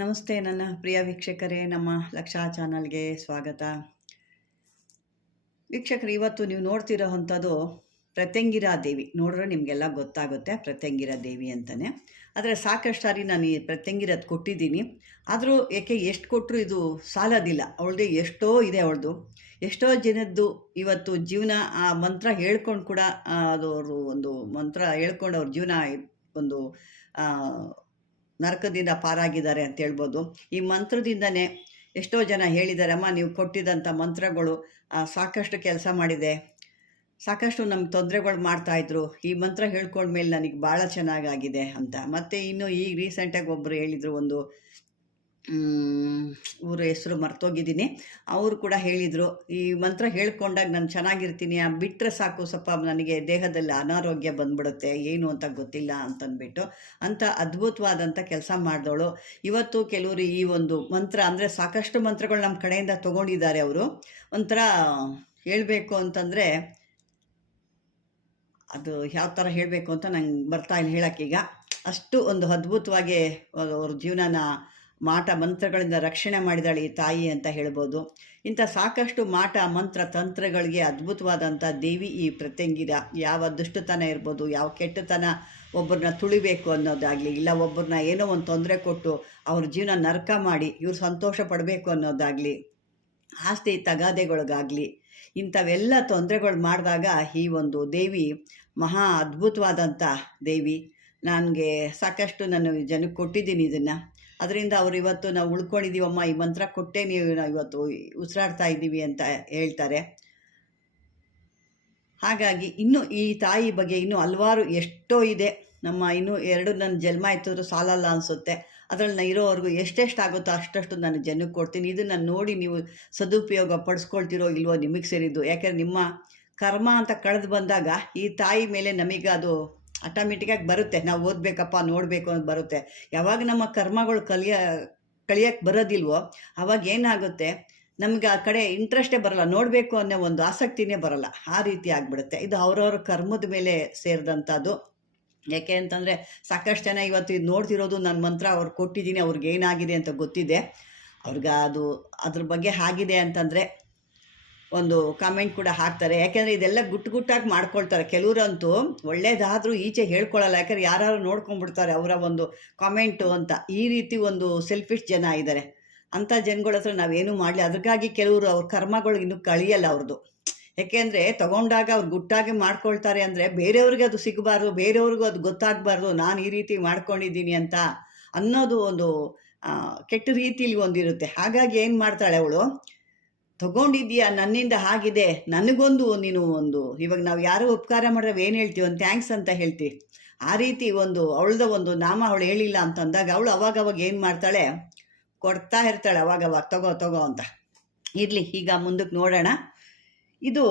ನಮಸ್ತೆ ನನ್ನ ಪ್ರಿಯ ವೀಕ್ಷಕರೇ, ನಮ್ಮ ಲಕ್ಷಾ ಚಾನಲ್ಗೆ ಸ್ವಾಗತ. ವೀಕ್ಷಕರು, ಇವತ್ತು ನೀವು ನೋಡ್ತಿರೋ ಅಂಥದ್ದು ಪ್ರತ್ಯಂಗಿರಾ ದೇವಿ. ನೋಡಿದ್ರೆ ನಿಮಗೆಲ್ಲ ಗೊತ್ತಾಗುತ್ತೆ ಪ್ರತ್ಯಂಗಿರಾ ದೇವಿ ಅಂತಲೇ ಆದರೆ ಸಾಕಷ್ಟು ಸಾರಿ ನಾನು ಈ ಪ್ರತ್ಯಂಗಿರದ್ದು ಕೊಟ್ಟಿದ್ದೀನಿ. ಆದರೂ ಏಕೆ ಎಷ್ಟು ಕೊಟ್ಟರು ಇದು ಸಾಲೋದಿಲ್ಲ. ಅವಳದು ಎಷ್ಟೋ ಇದೆ ಅವಳದು. ಎಷ್ಟೋ ಜನದ್ದು ಇವತ್ತು ಜೀವನ, ಆ ಮಂತ್ರ ಹೇಳ್ಕೊಂಡು ಕೂಡ ಅದು ಅವರು ಒಂದು ಮಂತ್ರ ಹೇಳ್ಕೊಂಡು ಅವ್ರ ಜೀವನ, ಒಂದು ನರಕದಿಂದ ಪಾರಾಗಿದ್ದಾರೆ ಅಂತ ಹೇಳ್ಬೋದು. ಈ ಮಂತ್ರದಿಂದನೇ ಎಷ್ಟೋ ಜನ ಹೇಳಿದ್ದಾರೆ ನೀವು ಕೊಟ್ಟಿದ್ದಂಥ ಮಂತ್ರಗಳು ಸಾಕಷ್ಟು ಕೆಲಸ ಮಾಡಿದೆ. ಸಾಕಷ್ಟು ನಮ್ಮ ತೊಂದರೆಗಳು ಮಾಡ್ತಾಯಿದ್ರು ಈ ಮಂತ್ರ ಹೇಳ್ಕೊಂಡ್ಮೇಲೆ ನನಗೆ ಭಾಳ ಚೆನ್ನಾಗಾಗಿದೆ ಅಂತ. ಮತ್ತು ಇನ್ನು ಈಗ ರೀಸೆಂಟಾಗಿ ಒಬ್ಬರು ಹೇಳಿದರು ಒಂದು ಊರ ಹೆಸರು ಮರ್ತೋಗಿದ್ದೀನಿ. ಅವರು ಕೂಡ ಹೇಳಿದರು, ಈ ಮಂತ್ರ ಹೇಳ್ಕೊಂಡಾಗ ನಾನು ಚೆನ್ನಾಗಿರ್ತೀನಿ ಆ ಬಿಟ್ಟರೆ ಸಾಕು, ಸ್ವಲ್ಪ ನನಗೆ ದೇಹದಲ್ಲಿ ಅನಾರೋಗ್ಯ ಬಂದ್ಬಿಡುತ್ತೆ, ಏನು ಅಂತ ಗೊತ್ತಿಲ್ಲ ಅಂತಂದ್ಬಿಟ್ಟು ಅಂಥ ಅದ್ಭುತವಾದಂಥ ಕೆಲಸ ಮಾಡಿದವಳು ಇವತ್ತು ಕೆಲವರು ಈ ಒಂದು ಮಂತ್ರ, ಅಂದರೆ ಸಾಕಷ್ಟು ಮಂತ್ರಗಳು ನಮ್ಮ ಕಡೆಯಿಂದ ತೊಗೊಂಡಿದ್ದಾರೆ ಅವರು. ಒಂಥರ ಹೇಳಬೇಕು ಅಂತಂದರೆ, ಅದು ಯಾವ ಥರ ಹೇಳಬೇಕು ಅಂತ ನಂಗೆ ಬರ್ತಾ ಇಲ್ಲ ಹೇಳೋಕ್ಕೀಗ ಅಷ್ಟು ಒಂದು ಅದ್ಭುತವಾಗಿ ಅವ್ರ ಜೀವನನ ಮಾಟ ಮಂತ್ರಗಳಿಂದ ರಕ್ಷಣೆ ಮಾಡಿದಾಳೆ ಈ ತಾಯಿ ಅಂತ ಹೇಳ್ಬೋದು. ಇಂಥ ಸಾಕಷ್ಟು ಮಾಟ ಮಂತ್ರ ತಂತ್ರಗಳಿಗೆ ಅದ್ಭುತವಾದಂಥ ದೇವಿ ಈ ಪ್ರತ್ಯಂಗಿದ. ಯಾವ ದುಷ್ಟತನ ಇರ್ಬೋದು, ಯಾವ ಕೆಟ್ಟತನ ಒಬ್ಬರನ್ನ ತುಳಿಬೇಕು ಅನ್ನೋದಾಗಲಿ, ಇಲ್ಲ ಒಬ್ಬರನ್ನ ಏನೋ ಒಂದು ತೊಂದರೆ ಕೊಟ್ಟು ಅವ್ರ ಜೀವನ ನರಕ ಮಾಡಿ ಇವ್ರು ಸಂತೋಷ ಪಡಬೇಕು ಅನ್ನೋದಾಗಲಿ, ಆಸ್ತಿ ತಗಾದೆಗಳಿಗಾಗಲಿ, ಇಂಥವೆಲ್ಲ ತೊಂದರೆಗಳು ಮಾಡಿದಾಗ ಈ ಒಂದು ದೇವಿ ಮಹಾ ಅದ್ಭುತವಾದಂಥ ದೇವಿ. ನನಗೆ ಸಾಕಷ್ಟು ನಾನು ಜನಕ್ಕೆ ಕೊಟ್ಟಿದ್ದೀನಿ ಇದನ್ನು. ಅದರಿಂದ ಅವರು ಇವತ್ತು ನಾವು ಉಳ್ಕೊಂಡಿದ್ದೀವಮ್ಮ, ಈ ಮಂತ್ರ ಕೊಟ್ಟೆ ನೀವು ಇವತ್ತು ಉಸಿರಾಡ್ತಾ ಇದ್ದೀವಿ ಅಂತ ಹೇಳ್ತಾರೆ. ಹಾಗಾಗಿ ಇನ್ನು ಈ ತಾಯಿ ಬಗ್ಗೆ ಇನ್ನೂ ಹಲವಾರು ಎಷ್ಟೋ ಇದೆ. ನಮ್ಮ ಇನ್ನೂ ಎರಡು ನನ್ನ ಜನ್ಮ ಎತ್ತಿದ್ರು ಸಾಲಲ್ಲ ಅನಿಸುತ್ತೆ. ಅದರಲ್ಲಿ ನಾನು ಇರೋವರೆಗೂ ಎಷ್ಟೆಷ್ಟು ಆಗುತ್ತೋ ಅಷ್ಟಷ್ಟು ನಾನು ಜನಕ್ಕೆ ಕೊಡ್ತೀನಿ. ಇದನ್ನು ನೋಡಿ ನೀವು ಸದುಪಯೋಗ ಪಡಿಸ್ಕೊಳ್ತಿರೋ ಇಲ್ವೋ ನಿಮಗೆ ಸೇರಿದ್ದು. ಯಾಕೆಂದರೆ ನಿಮ್ಮ ಕರ್ಮ ಅಂತ ಕಳೆದು ಬಂದಾಗ ಈ ತಾಯಿ ಮೇಲೆ ನಮಗೆ ಅದು ಆಟೋಮೆಟಿಕ್ಕಾಗಿ ಬರುತ್ತೆ. ನಾವು ಓದಬೇಕಪ್ಪ, ನೋಡಬೇಕು ಅಂತ ಬರುತ್ತೆ. ಯಾವಾಗ ನಮ್ಮ ಕರ್ಮಗಳು ಕಲಿಯ ಕಳಿಯೋಕ್ಕೆ ಬರೋದಿಲ್ವೋ, ಅವಾಗ ಏನಾಗುತ್ತೆ? ನಮ್ಗೆ ಆ ಕಡೆ ಇಂಟ್ರೆಸ್ಟೇ ಬರಲ್ಲ. ನೋಡಬೇಕು ಅನ್ನೋ ಒಂದು ಆಸಕ್ತಿನೇ ಬರಲ್ಲ. ಆ ರೀತಿ ಆಗಿಬಿಡುತ್ತೆ. ಇದು ಅವ್ರವ್ರ ಕರ್ಮದ ಮೇಲೆ ಸೇರಿದಂಥದ್ದು. ಯಾಕೆ ಅಂತಂದರೆ, ಸಾಕಷ್ಟು ಜನ ಇವತ್ತು ಇದು ನೋಡ್ತಿರೋದು ನನ್ನ ಮಂತ್ರ ಅವ್ರು ಕೊಟ್ಟಿದ್ದೀನಿ, ಅವ್ರಿಗೆ ಏನಾಗಿದೆ ಅಂತ ಗೊತ್ತಿದೆ. ಅವ್ರಿಗೆ ಅದು, ಅದ್ರ ಬಗ್ಗೆ ಆಗಿದೆ ಅಂತಂದರೆ ಒಂದು ಕಾಮೆಂಟ್ ಕೂಡ ಹಾಕ್ತಾರೆ. ಯಾಕೆಂದರೆ ಇದೆಲ್ಲ ಗುಟ್ಟು ಗುಟ್ಟಾಗಿ ಮಾಡ್ಕೊಳ್ತಾರೆ. ಕೆಲವರಂತೂ ಒಳ್ಳೇದಾದರೂ ಈಚೆ ಹೇಳ್ಕೊಳ್ಳಲ್ಲ ಯಾಕಂದರೆ ಯಾರು ನೋಡ್ಕೊಂಡ್ಬಿಡ್ತಾರೆ ಅವರ ಒಂದು ಕಾಮೆಂಟು ಅಂತ. ಈ ರೀತಿ ಒಂದು ಸೆಲ್ಫಿಶ್ ಜನ ಇದ್ದಾರೆ ಅಂಥ ಜನಗಳ ಹತ್ರ ನಾವೇನು ಮಾಡಲಿ. ಅದಕ್ಕಾಗಿ ಕೆಲವರು ಅವ್ರ ಕರ್ಮಗಳು ಇನ್ನೂ ಕಳಿಯಲ್ಲ ಅವ್ರದ್ದು ಯಾಕೆಂದರೆ ತಗೊಂಡಾಗ ಅವ್ರು ಗುಟ್ಟಾಗಿ ಮಾಡ್ಕೊಳ್ತಾರೆ ಅಂದರೆ ಬೇರೆಯವ್ರಿಗೆ ಅದು ಸಿಗಬಾರ್ದು, ಬೇರೆಯವ್ರಿಗೂ ಅದು ಗೊತ್ತಾಗಬಾರ್ದು. ನಾನು ಈ ರೀತಿ ಮಾಡ್ಕೊಂಡಿದ್ದೀನಿ ಅಂತ ಅನ್ನೋದು ಒಂದು ಕೆಟ್ಟ ರೀತಿಲಿ ಒಂದಿರುತ್ತೆ. ಹಾಗಾಗಿ ಏನು ಮಾಡ್ತಾಳೆ ಅವಳು? ತಗೊಂಡಿದ್ದೀಯಾ, ನನ್ನಿಂದ ಆಗಿದೆ ನನಗೊಂದು, ನೀನು ಒಂದು. ಇವಾಗ ನಾವು ಯಾರೋ ಉಪಕಾರ ಮಾಡಿದ್ರೆ ಏನು ಹೇಳ್ತೀವಿ ಒಂದು ಥ್ಯಾಂಕ್ಸ್ ಅಂತ ಹೇಳ್ತೀವಿ. ಆ ರೀತಿ ಒಂದು, ಅವಳದ ಒಂದು ನಾಮ ಅವಳು ಹೇಳಿಲ್ಲ ಅಂತಂದಾಗ ಅವಳು ಅವಾಗ ಏನು ಮಾಡ್ತಾಳೆ? ಕೊಡ್ತಾ ಇರ್ತಾಳೆ ಅವಾಗ ಅವಾಗ ತಗೋ ತಗೋ ಅಂತ. ಇರಲಿ, ಈಗ ಮುಂದಕ್ಕೆ ನೋಡೋಣ. ಇದು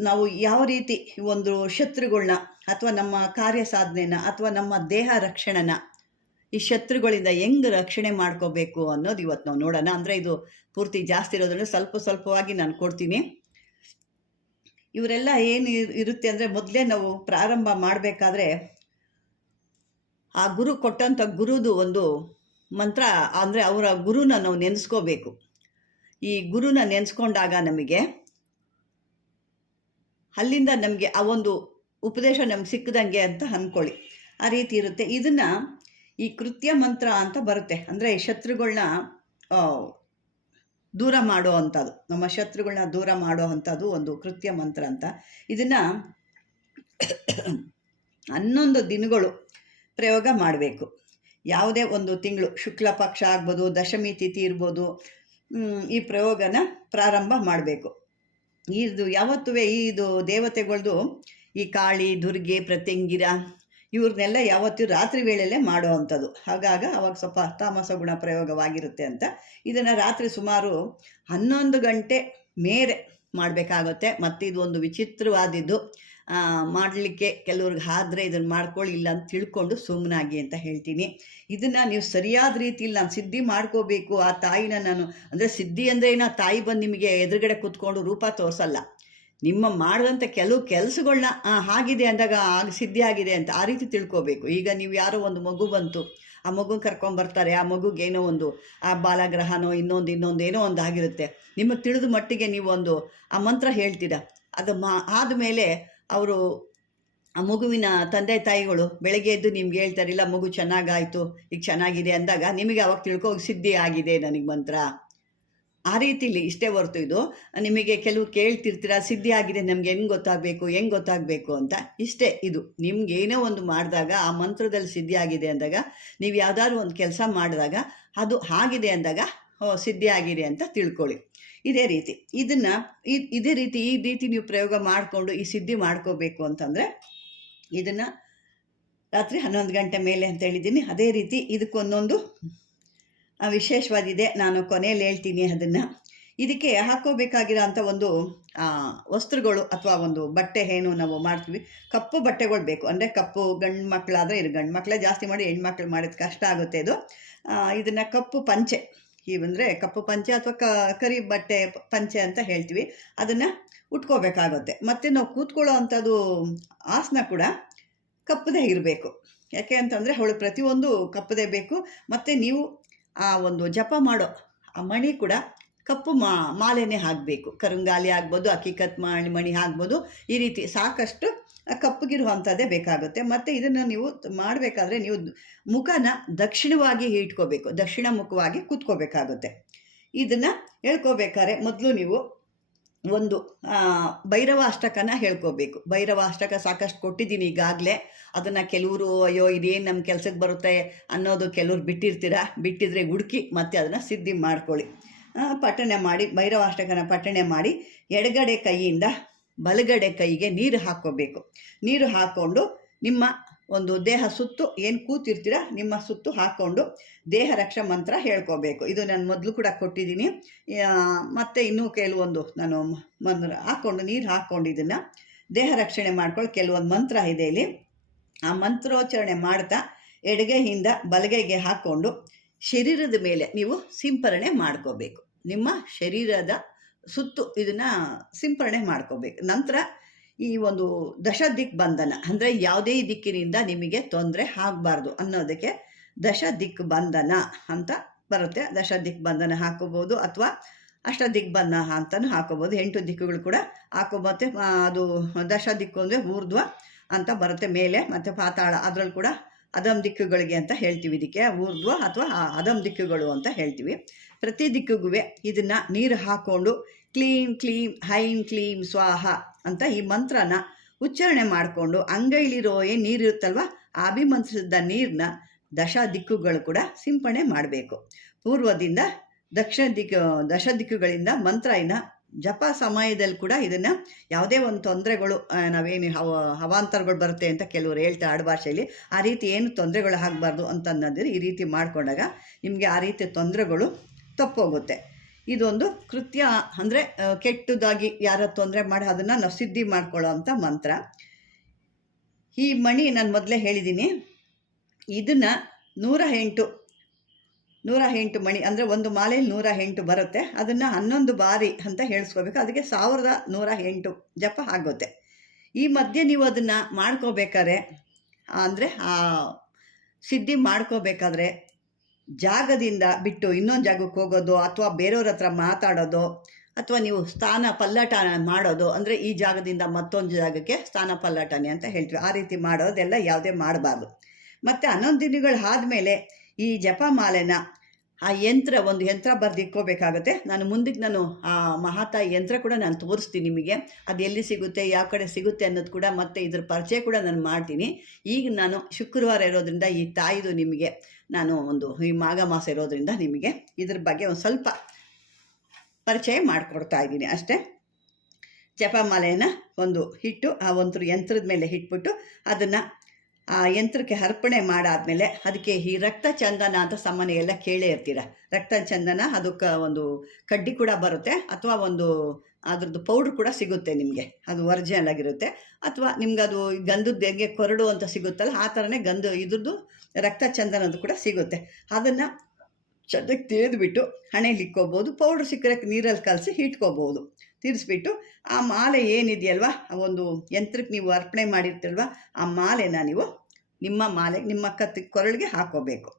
ನಾವು ಯಾವ ರೀತಿ ಒಂದು ಶತ್ರುಗಳನ್ನ ಅಥವಾ ನಮ್ಮ ಕಾರ್ಯ ಸಾಧನೆನ ಅಥವಾ ನಮ್ಮ ದೇಹ ರಕ್ಷಣೆನ ಈ ಶತ್ರುಗಳಿಂದ ಹೆಂಗೆ ರಕ್ಷಣೆ ಮಾಡ್ಕೋಬೇಕು ಅನ್ನೋದು ಇವತ್ತು ನಾವು ನೋಡೋಣ. ಅಂದರೆ ಇದು ಪೂರ್ತಿ ಜಾಸ್ತಿ ಇರೋದ್ರಿಂದ ಸ್ವಲ್ಪ ಸ್ವಲ್ಪವಾಗಿ ನಾನು ಕೊಡ್ತೀನಿ. ಇವರೆಲ್ಲ ಏನು ಇರ್- ಇರುತ್ತೆ ಅಂದರೆ ಮೊದಲೇ ನಾವು ಪ್ರಾರಂಭ ಮಾಡಬೇಕಾದ್ರೆ ಆ ಗುರು ಕೊಟ್ಟಂಥ ಗುರುದು ಒಂದು ಮಂತ್ರ, ಅಂದರೆ ಅವರ ಗುರುನ ನಾವು ನೆನೆಸ್ಕೋಬೇಕು. ಈ ಗುರುನ ನೆನೆಸ್ಕೊಂಡಾಗ ನಮಗೆ ಅಲ್ಲಿಂದ ನಮಗೆ ಆ ಒಂದು ಉಪದೇಶ ನಮ್ಗೆ ಸಿಕ್ಕದಂಗೆ ಅಂತ ಅಂದ್ಕೊಳ್ಳಿ ಆ ರೀತಿ ಇರುತ್ತೆ. ಇದನ್ನು ಈ ಕೃತ್ಯ ಮಂತ್ರ ಅಂತ ಬರುತ್ತೆ. ಅಂದರೆ ಶತ್ರುಗಳನ್ನ ದೂರ ಮಾಡೋ ಅಂಥದ್ದು ನಮ್ಮ ಶತ್ರುಗಳನ್ನ ದೂರ ಮಾಡೋ ಅಂಥದ್ದು ಒಂದು ಕೃತ್ಯ ಮಂತ್ರ ಅಂತ. ಇದನ್ನು ಹನ್ನೊಂದು ದಿನಗಳು ಪ್ರಯೋಗ ಮಾಡಬೇಕು. ಯಾವುದೇ ಒಂದು ತಿಂಗಳು, ಶುಕ್ಲ ಪಕ್ಷ ಆಗ್ಬೋದು, ದಶಮಿ ತಿಥಿ ಇರ್ಬೋದು ಈ ಪ್ರಯೋಗನ ಪ್ರಾರಂಭ ಮಾಡಬೇಕು. ಇದು ಯಾವತ್ತೂ ಇದು ದೇವತೆಗಳ್ದು ಈ ಕಾಳಿ, ದುರ್ಗೆ, ಪ್ರತ್ಯಂಗಿರ ಇವ್ರನ್ನೆಲ್ಲ ಯಾವತ್ತೂ ರಾತ್ರಿ ವೇಳೆಯಲ್ಲೇ ಮಾಡೋ ಅಂಥದ್ದು ಹಾಗಾಗ ಅವಾಗ ಸ್ವಲ್ಪ ತಾಮಸ ಗುಣ ಪ್ರಯೋಗವಾಗಿರುತ್ತೆ ಅಂತ. ಇದನ್ನು ರಾತ್ರಿ ಸುಮಾರು ಹನ್ನೊಂದು ಗಂಟೆ ಮೇರೆ ಮಾಡಬೇಕಾಗುತ್ತೆ. ಮತ್ತು ಇದು ಒಂದು ವಿಚಿತ್ರವಾದಿದ್ದು. ಮಾಡಲಿಕ್ಕೆ ಕೆಲವ್ರಿಗೆ ಆದರೆ ಇದನ್ನು ಮಾಡ್ಕೊಳ್ಳಿ ಇಲ್ಲ ಅಂತ ತಿಳ್ಕೊಂಡು ಸುಮ್ಮನಾಗಿ ಅಂತ ಹೇಳ್ತೀನಿ. ಇದನ್ನು ನೀವು ಸರಿಯಾದ ರೀತಿಯಲ್ಲಿ ನಾನು ಸಿದ್ಧಿ ಮಾಡ್ಕೋಬೇಕು. ಆ ತಾಯಿನ ನಾನು, ಅಂದರೆ ಸಿದ್ಧಿ ಅಂದರೆ ಏನೋ? ತಾಯಿ ಬಂದು ನಿಮಗೆ ಎದುರುಗಡೆ ಕೂತ್ಕೊಂಡು ರೂಪ ತೋರಿಸಲ್ಲ. ನಿಮ್ಮ ಮಾಡಿದಂಥ ಕೆಲವು ಕೆಲಸಗಳನ್ನ ಆಗಿದೆ ಅಂದಾಗ ಆಗ ಸಿದ್ಧಿ ಆಗಿದೆ ಅಂತ ಆ ರೀತಿ ತಿಳ್ಕೋಬೇಕು. ಈಗ ನೀವು ಯಾರೋ ಒಂದು ಮಗು ಬಂತು, ಆ ಮಗು ಕರ್ಕೊಂಬರ್ತಾರೆ ಆ ಮಗುಗೆ ಏನೋ ಒಂದು, ಆ ಬಾಲಗ್ರಹನೋ ಇನ್ನೊಂದು ಇನ್ನೊಂದು ಏನೋ ಒಂದು ಆಗಿರುತ್ತೆ. ನಿಮಗೆ ತಿಳಿದ ಮಟ್ಟಿಗೆ ನೀವೊಂದು ಆ ಮಂತ್ರ ಹೇಳ್ತೀರ. ಅದು ಮಾ ಆದಮೇಲೆ ಅವರು, ಆ ಮಗುವಿನ ತಂದೆ ತಾಯಿಗಳು ಬೆಳಗ್ಗೆ ಎದ್ದು ನಿಮ್ಗೆ ಹೇಳ್ತಾರಿಲ್ಲ ಮಗು ಚೆನ್ನಾಗಾಯಿತು ಈಗ ಚೆನ್ನಾಗಿದೆ ಅಂದಾಗ ನಿಮಗೆ ಅವಾಗ ತಿಳ್ಕೋ ಸಿದ್ಧಿ ಆಗಿದೆ ನನಗೆ ಮಂತ್ರ. ಆ ರೀತಿಲಿ ಇಷ್ಟೇ ಹೊರತು ಇದು. ನಿಮಗೆ ಕೆಲವು ಕೇಳ್ತಿರ್ತೀರ, ಸಿದ್ಧಿ ಆಗಿದೆ, ನಮ್ಗೆ ಹೆಂಗೆ ಗೊತ್ತಾಗಬೇಕು ಹೆಂಗೆ ಗೊತ್ತಾಗಬೇಕು ಅಂತ. ಇಷ್ಟೇ ಇದು. ನಿಮ್ಗೆ ಏನೋ ಒಂದು ಮಾಡಿದಾಗ, ಆ ಮಂತ್ರದಲ್ಲಿ ಸಿದ್ಧಿ ಆಗಿದೆ ಅಂದಾಗ, ನೀವು ಯಾವ್ದಾದ್ರು ಒಂದು ಕೆಲಸ ಮಾಡಿದಾಗ, ಅದು ಆಗಿದೆ ಅಂದಾಗ ಸಿದ್ಧಿ ಆಗಿದೆ ಅಂತ ತಿಳ್ಕೊಳ್ಳಿ. ಇದೇ ರೀತಿ. ಇದನ್ನು ಇದೇ ರೀತಿ ಈ ರೀತಿ ನೀವು ಪ್ರಯೋಗ ಮಾಡಿಕೊಂಡು, ಈ ಸಿದ್ಧಿ ಮಾಡ್ಕೋಬೇಕು ಅಂತಂದರೆ, ಇದನ್ನು ರಾತ್ರಿ ಹನ್ನೊಂದು ಗಂಟೆ ಮೇಲೆ ಅಂತ ಹೇಳಿದ್ದೀನಿ. ಅದೇ ರೀತಿ ಇದಕ್ಕೊಂದೊಂದು ವಿಶೇಷವಾದಿದೆ ನಾನು ಕೊನೆಯಲ್ಲಿ ಹೇಳ್ತೀನಿ ಅದನ್ನು. ಇದಕ್ಕೆ ಹಾಕೋಬೇಕಾಗಿರೋ ಅಂಥ ಒಂದು ವಸ್ತ್ರಗಳು ಅಥವಾ ಒಂದು ಬಟ್ಟೆ ಏನು ನಾವು ಮಾಡ್ತೀವಿ. ಕಪ್ಪು ಬಟ್ಟೆಗಳು ಬೇಕು. ಅಂದರೆ ಕಪ್ಪು ಗಂಡು ಮಕ್ಕಳಾದರೆ ಇದು ಗಂಡು ಮಕ್ಕಳೇ ಜಾಸ್ತಿ ಮಾಡಿ ಹೆಣ್ಮಕ್ಳು ಮಾಡಿದ ಕಷ್ಟ ಆಗುತ್ತೆ ಇದು ಇದನ್ನು ಕಪ್ಪು ಪಂಚೆ. ಇವಂದರೆ ಕಪ್ಪು ಪಂಚೆ ಅಥವಾ ಕರಿ ಬಟ್ಟೆ ಪಂಚೆ ಅಂತ ಹೇಳ್ತೀವಿ. ಅದನ್ನು ಉಟ್ಕೋಬೇಕಾಗುತ್ತೆ. ಮತ್ತು ನಾವು ಕೂತ್ಕೊಳ್ಳೋ ಅಂಥದ್ದು ಆಸನ ಕೂಡ ಕಪ್ಪದೇ ಇರಬೇಕು. ಯಾಕೆ ಅಂತಂದರೆ ಅವಳು ಪ್ರತಿಯೊಂದು ಕಪ್ಪದೇ ಬೇಕು. ಮತ್ತು ನೀವು ಆ ಒಂದು ಜಪ ಮಾಡೋ ಆ ಮಣಿ ಕೂಡ ಕಪ್ಪು ಮಾ, ಮಾಲೆನೇ ಹಾಕಬೇಕು. ಕರುಂಗಾಲಿ ಆಗ್ಬೋದು ಅಕ್ಕಿಕತ್ ಮಣಿ ಮಣಿ ಆಗ್ಬೋದು ಈ ರೀತಿ ಸಾಕಷ್ಟು ಕಪ್ಪಗಿರುವಂಥದ್ದೇ ಬೇಕಾಗುತ್ತೆ. ಮತ್ತು ಇದನ್ನು ನೀವು ಮಾಡಬೇಕಾದ್ರೆ ನೀವು ಮುಖನ ದಕ್ಷಿಣವಾಗಿ ಇಟ್ಕೋಬೇಕು. ದಕ್ಷಿಣ ಮುಖವಾಗಿ ಕೂತ್ಕೋಬೇಕಾಗುತ್ತೆ. ಇದನ್ನು ಹೇಳ್ಕೋಬೇಕಾದ್ರೆ ಮೊದಲು ನೀವು ಒಂದು ಭೈರವ ಅಷ್ಟಕನ ಹೇಳ್ಕೋಬೇಕು. ಭೈರವ ಅಷ್ಟಕ ಸಾಕಷ್ಟು ಕೊಟ್ಟಿದ್ದೀನಿ ಈಗಾಗಲೇ. ಅದನ್ನು ಕೆಲವರು, ಅಯ್ಯೋ, ಇದೇನು ನಮ್ಮ ಕೆಲ್ಸಕ್ಕೆ ಬರುತ್ತೆ ಅನ್ನೋದು ಕೆಲವ್ರು ಬಿಟ್ಟಿರ್ತೀರ, ಬಿಟ್ಟಿದ್ರೆ ಹುಡುಕಿ ಮತ್ತೆ ಅದನ್ನು ಸಿದ್ಧಿ ಮಾಡ್ಕೊಳ್ಳಿ. ಪಠಣೆ ಮಾಡಿ ಭೈರವ ಅಷ್ಟಕನ ಪಠಣೆ ಮಾಡಿ ಎಡಗಡೆ ಕೈಯಿಂದ ಬಲಗಡೆ ಕೈಗೆ ನೀರು ಹಾಕ್ಕೋಬೇಕು. ನೀರು ಹಾಕ್ಕೊಂಡು ನಿಮ್ಮ ಒಂದು ದೇಹ ಸುತ್ತು ಏನು ಕೂತಿರ್ತೀರ, ನಿಮ್ಮ ಸುತ್ತು ಹಾಕ್ಕೊಂಡು ದೇಹ ರಕ್ಷಾ ಮಂತ್ರ ಹೇಳ್ಕೋಬೇಕು. ಇದು ನಾನು ಮೊದಲು ಕೂಡ ಕೊಟ್ಟಿದ್ದೀನಿ. ಮತ್ತು ಇನ್ನೂ ಕೆಲವೊಂದು ನಾನು ಮಂತ್ರ ಹಾಕ್ಕೊಂಡು ನೀರು ಹಾಕ್ಕೊಂಡು ಇದನ್ನು ದೇಹ ರಕ್ಷಣೆ ಮಾಡ್ಕೊಂಡು ಕೆಲವೊಂದು ಮಂತ್ರ ಇದೆ ಇಲ್ಲಿ. ಆ ಮಂತ್ರೋಚ್ಚಾರಣೆ ಮಾಡ್ತಾ ಎಡಗೈಯಿಂದ ಬಲಗೈಗೆ ಹಾಕ್ಕೊಂಡು ಶರೀರದ ಮೇಲೆ ನೀವು ಸಿಂಪರಣೆ ಮಾಡ್ಕೋಬೇಕು. ನಿಮ್ಮ ಶರೀರದ ಸುತ್ತು ಇದನ್ನು ಸಿಂಪರಣೆ ಮಾಡ್ಕೋಬೇಕು. ನಂತರ ಈ ಒಂದು ದಶ ದಿಕ್ ಬಂಧನ, ಅಂದರೆ ಯಾವುದೇ ದಿಕ್ಕಿನಿಂದ ನಿಮಗೆ ತೊಂದರೆ ಆಗಬಾರ್ದು ಅನ್ನೋದಕ್ಕೆ ದಶ ದಿಕ್ ಬಂಧನ ಅಂತ ಬರುತ್ತೆ. ದಶ ದಿಕ್ ಬಂಧನ ಹಾಕೋಬೋದು ಅಥವಾ ಅಷ್ಟ ದಿಗ್ಬಂಧನ ಅಂತಲೂ ಹಾಕೋಬೋದು ಎಂಟು ದಿಕ್ಕುಗಳು ಕೂಡ ಹಾಕೋಬೋದು ಅದು ದಶ ದಿಕ್ಕು ಅಂದರೆ ಊರ್ಧ್ವ ಅಂತ ಬರುತ್ತೆ. ಮೇಲೆ ಮತ್ತು ಪಾತಾಳ, ಅದರಲ್ಲಿ ಕೂಡ ಅದಮ್ ದಿಕ್ಕುಗಳಿಗೆ ಅಂತ ಹೇಳ್ತೀವಿ ಇದಕ್ಕೆ. ಊರ್ಧ್ವ ಅಥವಾ ಅದಮ್ ದಿಕ್ಕುಗಳು ಅಂತ ಹೇಳ್ತೀವಿ. ಪ್ರತಿ ದಿಕ್ಕಿಗೂ ಇದನ್ನು ನೀರು ಹಾಕ್ಕೊಂಡು ಕ್ಲೀಂ ಕ್ಲೀಂ ಹೈಂ ಕ್ಲೀಂ ಸ್ವಾಹ ಅಂತ ಈ ಮಂತ್ರನ ಉಚ್ಚಾರಣೆ ಮಾಡಿಕೊಂಡು ಅಂಗೈಲಿರೋ ಏನು ನೀರು ಇರುತ್ತಲ್ವ ಆ ಅಭಿಮಂತ್ರಿಸಿದ ನೀರನ್ನ ದಶ ದಿಕ್ಕುಗಳು ಕೂಡ ಸಿಂಪಡಣೆ ಮಾಡಬೇಕು. ಪೂರ್ವದಿಂದ ದಕ್ಷಿಣ ದಿಕ್ಕು ದಶ ದಿಕ್ಕುಗಳಿಂದ ಮಂತ್ರ ಜಪ ಸಮಯದಲ್ಲಿ ಕೂಡ ಇದನ್ನು ಯಾವುದೇ ಒಂದು ತೊಂದರೆಗಳು ನಾವೇನು ಹವ, ಹವಾಂತರಗಳು ಬರುತ್ತೆ ಅಂತ ಕೆಲವರು ಹೇಳ್ತಾರೆ ಆಡುಭಾಷೆಯಲ್ಲಿ ಆ ರೀತಿ ಏನು ತೊಂದರೆಗಳು ಆಗಬಾರ್ದು ಅಂತ ಈ ರೀತಿ ಮಾಡಿಕೊಂಡಾಗ ನಿಮಗೆ ಆ ರೀತಿ ತೊಂದರೆಗಳು ತಪ್ಪೋಗುತ್ತೆ. ಇದೊಂದು ಕೃತ್ಯ, ಅಂದರೆ ಕೆಟ್ಟದಾಗಿ ಯಾರ ತೊಂದರೆ ಮಾಡಿ, ಅದನ್ನು ನಾವು ಸಿದ್ಧಿ ಮಾಡ್ಕೊಳ್ಳೋ ಅಂತ ಮಂತ್ರ. ಈ ಮಣಿ ನಾನು ಮೊದಲೇ ಹೇಳಿದ್ದೀನಿ ಇದನ್ನು ನೂರ ಎಂಟು ನೂರ ಎಂಟು ಮಣಿ, ಅಂದರೆ ಒಂದು ಮಾಲೆಯಲ್ಲಿ ನೂರ ಎಂಟು ಬರುತ್ತೆ. ಅದನ್ನು ಹನ್ನೊಂದು ಬಾರಿ ಅಂತ ಹೇಳಿಸ್ಕೋಬೇಕು. ಅದಕ್ಕೆ ಸಾವಿರದ ನೂರ ಎಂಟು ಜಪ ಆಗುತ್ತೆ. ಈ ಮಧ್ಯೆ ನೀವು ಅದನ್ನು ಮಾಡ್ಕೋಬೇಕಾದ್ರೆ, ಅಂದರೆ ಸಿದ್ಧಿ ಮಾಡ್ಕೋಬೇಕಾದ್ರೆ ಜಾಗದಿಂದ ಬಿಟ್ಟು ಇನ್ನೊಂದು ಜಾಗಕ್ಕೆ ಹೋಗೋದು ಅಥವಾ ಬೇರೆಯವ್ರ ಹತ್ರ ಮಾತಾಡೋದು ಅಥವಾ ನೀವು ಸ್ಥಾನ ಪಲ್ಲಟ ಮಾಡೋದು ಅಂದರೆ ಈ ಜಾಗದಿಂದ ಮತ್ತೊಂದು ಜಾಗಕ್ಕೆ ಸ್ಥಾನ ಪಲ್ಲಟನೆ ಅಂತ ಹೇಳ್ತೀವಿ. ಆ ರೀತಿ ಮಾಡೋದೆಲ್ಲ ಯಾವುದೇ ಮಾಡಬಾರ್ದು. ಮತ್ತು ಹನ್ನೊಂದು ದಿನಗಳು ಆದಮೇಲೆ ಈ ಜಪಮಾಲೆನ ಆ ಯಂತ್ರ, ಒಂದು ಯಂತ್ರ ಬರೆದು ಇಕ್ಕೋಬೇಕಾಗತ್ತೆ ನಾನು ಮುಂದಕ್ಕೆ ನಾನು ಆ ಮಹಾತಾಯಿ ಯಂತ್ರ ಕೂಡ ನಾನು ತೋರಿಸ್ತೀನಿ ನಿಮಗೆ. ಅದು ಎಲ್ಲಿ ಸಿಗುತ್ತೆ, ಯಾವ ಕಡೆ ಸಿಗುತ್ತೆ ಅನ್ನೋದು ಕೂಡ ಮತ್ತೆ ಇದ್ರ ಪರಿಚಯ ಕೂಡ ನಾನು ಮಾಡ್ತೀನಿ. ಈಗ ನಾನು ಶುಕ್ರವಾರ ಇರೋದ್ರಿಂದ ಈ ತಾಯಿದು ನಿಮಗೆ ನಾನು ಒಂದು ಈ ಮಾಘ ಮಾಸ ಇರೋದ್ರಿಂದ ನಿಮಗೆ ಇದ್ರ ಬಗ್ಗೆ ಒಂದು ಸ್ವಲ್ಪ ಪರಿಚಯ ಮಾಡಿಕೊಡ್ತಾ ಇದ್ದೀನಿ ಅಷ್ಟೇ. ಜಪಮಾಲೆಯನ್ನು ಒಂದು ಹಿಟ್ಟು, ಆ ಒಂದು ಯಂತ್ರದ ಮೇಲೆ ಇಟ್ಬಿಟ್ಟು ಅದನ್ನು ಆ ಯಂತ್ರಕ್ಕೆ ಅರ್ಪಣೆ ಮಾಡಾದಮೇಲೆ ಅದಕ್ಕೆ ಈ ರಕ್ತ ಚಂದನ ಅಂತ ಸಾಮಾನ್ಯ ಎಲ್ಲ ಕೇಳೇ ಇರ್ತೀರ. ರಕ್ತ ಚಂದನ, ಅದಕ್ಕೆ ಒಂದು ಕಡ್ಡಿ ಕೂಡ ಬರುತ್ತೆ ಅಥವಾ ಒಂದು ಅದ್ರದ್ದು ಪೌಡ್ರ್ ಕೂಡ ಸಿಗುತ್ತೆ ನಿಮಗೆ. ಅದು ಒರಿಜಿನಲ್ ಆಗಿರುತ್ತೆ. ಅಥವಾ ನಿಮ್ಗೆ ಅದು ಗಂಧದ ಹೆಂಗೆ ಕೊರಡು ಅಂತ ಸಿಗುತ್ತಲ್ಲ, ಆ ಥರನೇ ಗಂಧ ಇದ್ರದ್ದು ರಕ್ತ ಚಂದನದ್ದು ಕೂಡ ಸಿಗುತ್ತೆ. ಅದನ್ನು ಚೆನ್ನಾಗಿ ತೆಗೆದುಬಿಟ್ಟು ಹಣೆಯಲ್ಲಿ ಇಕ್ಕೋಬೋದು ಪೌಡ್ರ್ ಸಿಕ್ಕರೆ ನೀರಲ್ಲಿ ಕಲಸಿ ಇಟ್ಕೋಬೋದು ತಿರ್ಸ್ಬಿಟ್ಟು ಆ ಮಾಲೆ ಏನಿದೆಯಲ್ವ, ಆ ಒಂದು ಯಂತ್ರಕ್ಕೆ ನೀವು ಅರ್ಪಣೆ ಮಾಡಿರ್ತೀರಲ್ವ, ಆ ಮಾಲೆನ ನೀವು ನಿಮ್ಮ ಮಾಲೆ, ನಿಮ್ಮ ಕತ್ತಿ ಕೊರಳಿಗೆ ಹಾಕೋಬೇಕು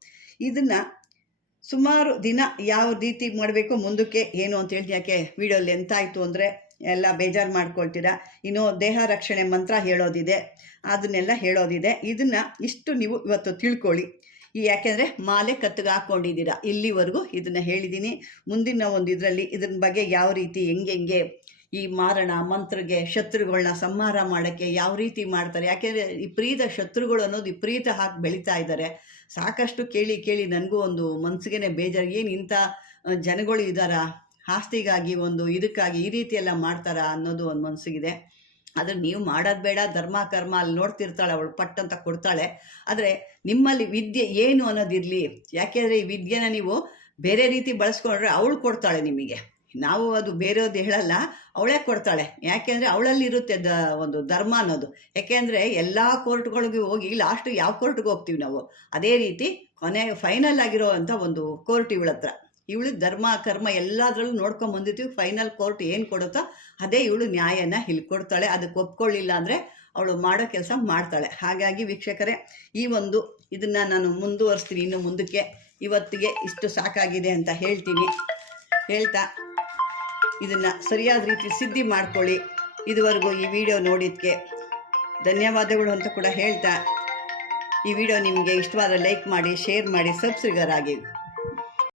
ಇದನ್ನು ಸುಮಾರು ದಿನ ಯಾವ ರೀತಿ ಮಾಡಬೇಕು, ಮುಂದಕ್ಕೆ ಏನು ಅಂತ ಹೇಳ್ತೀನಿ ಯಾಕೆ ವಿಡಿಯೋ ಲೆಂತ್ ಅಂದರೆ ಎಲ್ಲ ಬೇಜಾರು ಮಾಡ್ಕೊಳ್ತೀರಾ? ಇನ್ನು ದೇಹ ರಕ್ಷಣೆ ಮಂತ್ರ ಹೇಳೋದಿದೆ. ಅದನ್ನೆಲ್ಲ ಹೇಳೋದಿದೆ. ಇದನ್ನು ಇಷ್ಟು ನೀವು ಇವತ್ತು ತಿಳ್ಕೊಳ್ಳಿ. ಈ ಯಾಕೆಂದರೆ ಮಾಲೆ ಕತ್ತಿಗೆ ಹಾಕ್ಕೊಂಡಿದ್ದೀರಾ ಇಲ್ಲಿವರೆಗೂ ಇದನ್ನು ಹೇಳಿದ್ದೀನಿ. ಮುಂದಿನ ಒಂದು ಇದರಲ್ಲಿ ಇದ್ರ ಬಗ್ಗೆ ಯಾವ ರೀತಿ, ಹೆಂಗೆ ಹೆಂಗೆ ಈ ಮಾರಣ ಮಂತ್ರಗೆ ಶತ್ರುಗಳನ್ನ ಸಂಹಾರ ಮಾಡೋಕ್ಕೆ ಯಾವ ರೀತಿ ಮಾಡ್ತಾರೆ? ಯಾಕೆಂದರೆ ವಿಪರೀತ ಶತ್ರುಗಳು ಅನ್ನೋದು ವಿಪರೀತ ಹಾಕಿ ಬೆಳೀತಾ ಇದ್ದಾರೆ. ಸಾಕಷ್ಟು ಕೇಳಿ ಕೇಳಿ ನನಗೂ ಒಂದು ಮನಸ್ಸಿಗೆ ಬೇಜಾರು. ಏನು ಇಂಥ ಜನಗಳು ಇದ್ದಾರಾ? ಆಸ್ತಿಗಾಗಿ ಒಂದು ಇದಕ್ಕಾಗಿ ಈ ರೀತಿ ಎಲ್ಲ ಮಾಡ್ತಾರಾ ಅನ್ನೋದು ಒಂದು ಮನಸ್ಸಿಗಿದೆ ಆದರೆ ನೀವು ಮಾಡೋದು ಬೇಡ, ಧರ್ಮ, ಕರ್ಮ ಅಲ್ಲಿ ನೋಡ್ತಿರ್ತಾಳೆ, ಅವಳು ಪಟ್ಟಂತ ಕೊಡ್ತಾಳೆ. ಆದರೆ ನಿಮ್ಮಲ್ಲಿ ವಿದ್ಯೆ ಏನು ಅನ್ನೋದಿರಲಿ. ಯಾಕೆಂದರೆ ಈ ವಿದ್ಯೆನ ನೀವು ಬೇರೆ ರೀತಿ ಬಳಸ್ಕೊಂಡ್ರೆ ಅವಳು ಕೊಡ್ತಾಳೆ ನಿಮಗೆ. ನಾವು ಅದು ಬೇರೆಯವ್ರದ್ದು ಹೇಳಲ್ಲ, ಅವಳೇ ಕೊಡ್ತಾಳೆ. ಯಾಕೆಂದರೆ ಅವಳಲ್ಲಿ ಇರುತ್ತೆ ದ ಒಂದು ಧರ್ಮ ಅನ್ನೋದು. ಯಾಕೆಂದರೆ ಎಲ್ಲ ಕೋರ್ಟ್ಗಳಿಗೆ ಹೋಗಿ ಲಾಸ್ಟ್ ಯಾವ ಕೋರ್ಟ್ಗೆ ಹೋಗ್ತೀವಿ ನಾವು? ಅದೇ ರೀತಿ ಕೊನೆ ಫೈನಲ್ ಆಗಿರೋ ಅಂಥ ಒಂದು ಕೋರ್ಟ್ ಇವಳ ಹತ್ರ ಇವಳು ಧರ್ಮ, ಕರ್ಮ ಎಲ್ಲದರಲ್ಲೂ ನೋಡ್ಕೊಂಡು ಬಂದಿರ್ತೀವಿ ಫೈನಲ್ ಕೋರ್ಟ್ ಏನು ಕೊಡುತ್ತೋ ಅದೇ ಇವಳು ನ್ಯಾಯನ ಇಲ್ಲಿ ಕೊಡ್ತಾಳೆ ಅದಕ್ಕೆ ಒಪ್ಕೊಳ್ಳಿಲ್ಲ ಅಂದರೆ ಅವಳು ಮಾಡೋ ಕೆಲಸ ಮಾಡ್ತಾಳೆ. ಹಾಗಾಗಿ ವೀಕ್ಷಕರೇ, ಈ ಒಂದು ಇದನ್ನು ನಾನು ಮುಂದುವರಿಸ್ತೀನಿ. ಇನ್ನು ಮುಂದಕ್ಕೆ ಇವತ್ತಿಗೆ ಇಷ್ಟು ಸಾಕಾಗಿದೆ ಅಂತ ಹೇಳ್ತೀನಿ. ಹೇಳ್ತಾ ಇದನ್ನು ಸರಿಯಾದ ರೀತಿ ಸಿದ್ಧಿ ಮಾಡ್ಕೊಳ್ಳಿ. ಇದುವರೆಗೂ ಈ ವಿಡಿಯೋ ನೋಡಿದ್ದಕ್ಕೆ ಧನ್ಯವಾದಗಳು ಅಂತ ಕೂಡ ಹೇಳ್ತಾ. ಈ ವಿಡಿಯೋ ನಿಮಗೆ ಇಷ್ಟವಾದ ಲೈಕ್ ಮಾಡಿ, ಶೇರ್ ಮಾಡಿ, ಸಬ್ಸ್ಕ್ರೈಬರ್ ಆಗಿ.